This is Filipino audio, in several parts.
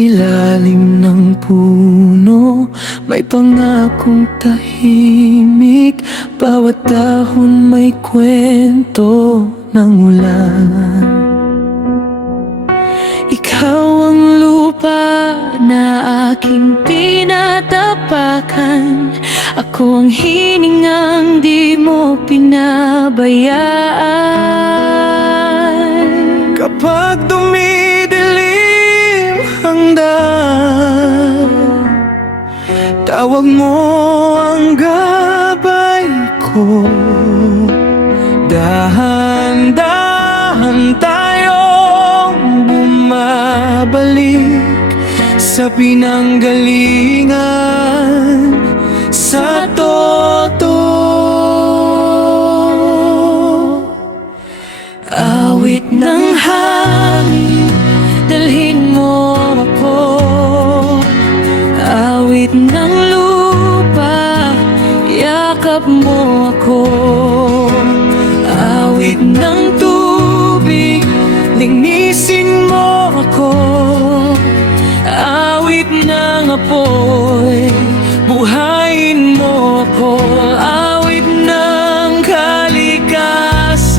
ilalim ng puno, may pangakong tahimik. Bawat dahon may kwento ng ulan. Ikaw ang lupa na aking tinatapakan. Ako ang hiningang di mo pinabayaan. Kapag dumidilim ang daan, tawag mo ang gabay ko. Dahan-dahan tayong bumabalik sa pinanggalingan, sa totoo. Awit ng hangin, dalhin mo ako. Awit ng lupa, yakap mo ako. Awit ng tubig, linisin mo ako. Awit ng apoy, buhayin mo ako. Awit ng kalikasan,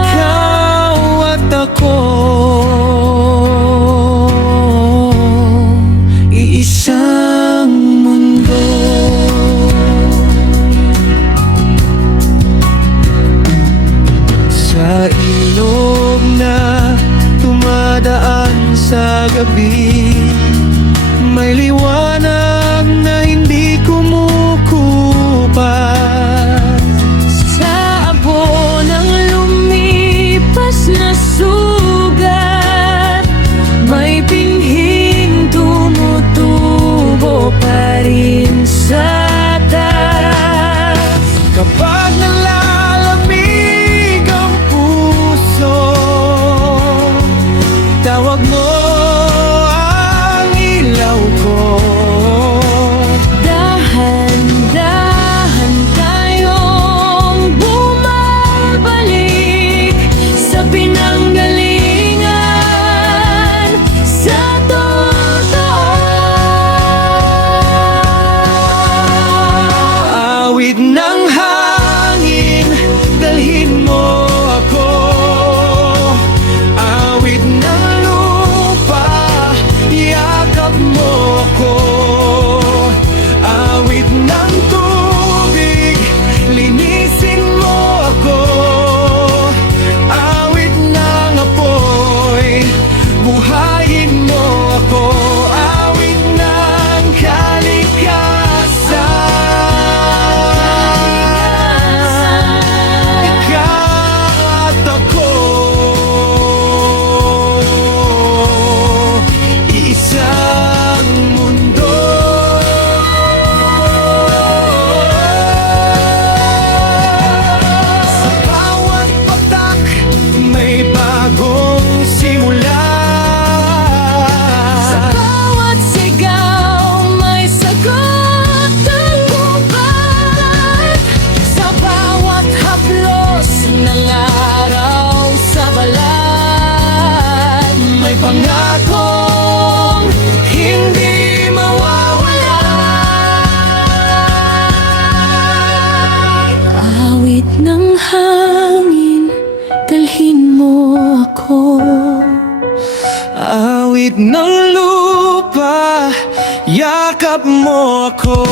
ikaw at ako, iisang mundo. Sa ilog na dumadaan sa gabi, may liwanag na hindi kumukupas. Sa abo ng lumipas na sugat, may binhing tumutubo pa rin sa taas. Kapag nalalamig ang puso, tawag mo ang ilaw ko. Dahan-dahan tayong bumabalik sa pinanggalingan, sa totoo. Awit ng hangin, dalhin mo ako. Awit ng lupa, yakap mo ako. Awit ng tubig, linisin mo ako. Awit ng apoy, buhayin mo ako. Awit ng kalikasan, ikaw at ako, iisang mundo. Sa bawat patak may bagong simula. Sa bawat sigaw may sagot ang gubat. Sa bawat haplos ng araw sa balat, may pangakong hindi mawawala. Awit ng hangin, dalhin mo ako. Awit ng lupa, yakap mo ako.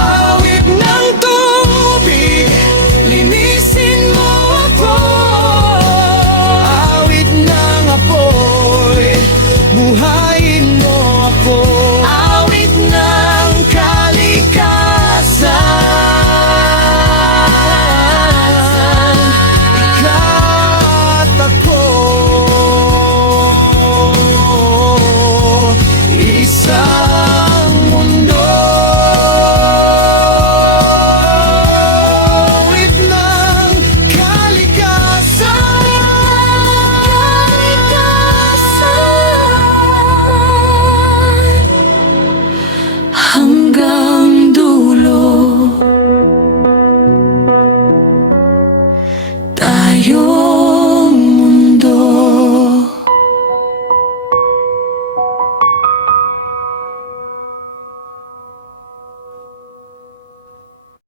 Awit ng tubig, linisin mo ako. Awit ng apoy, buhayin mo ako. Awit ng kalikasan, ikaw at ako, isang mundo. Awit ng kalikasan, hanggang dulo tayo.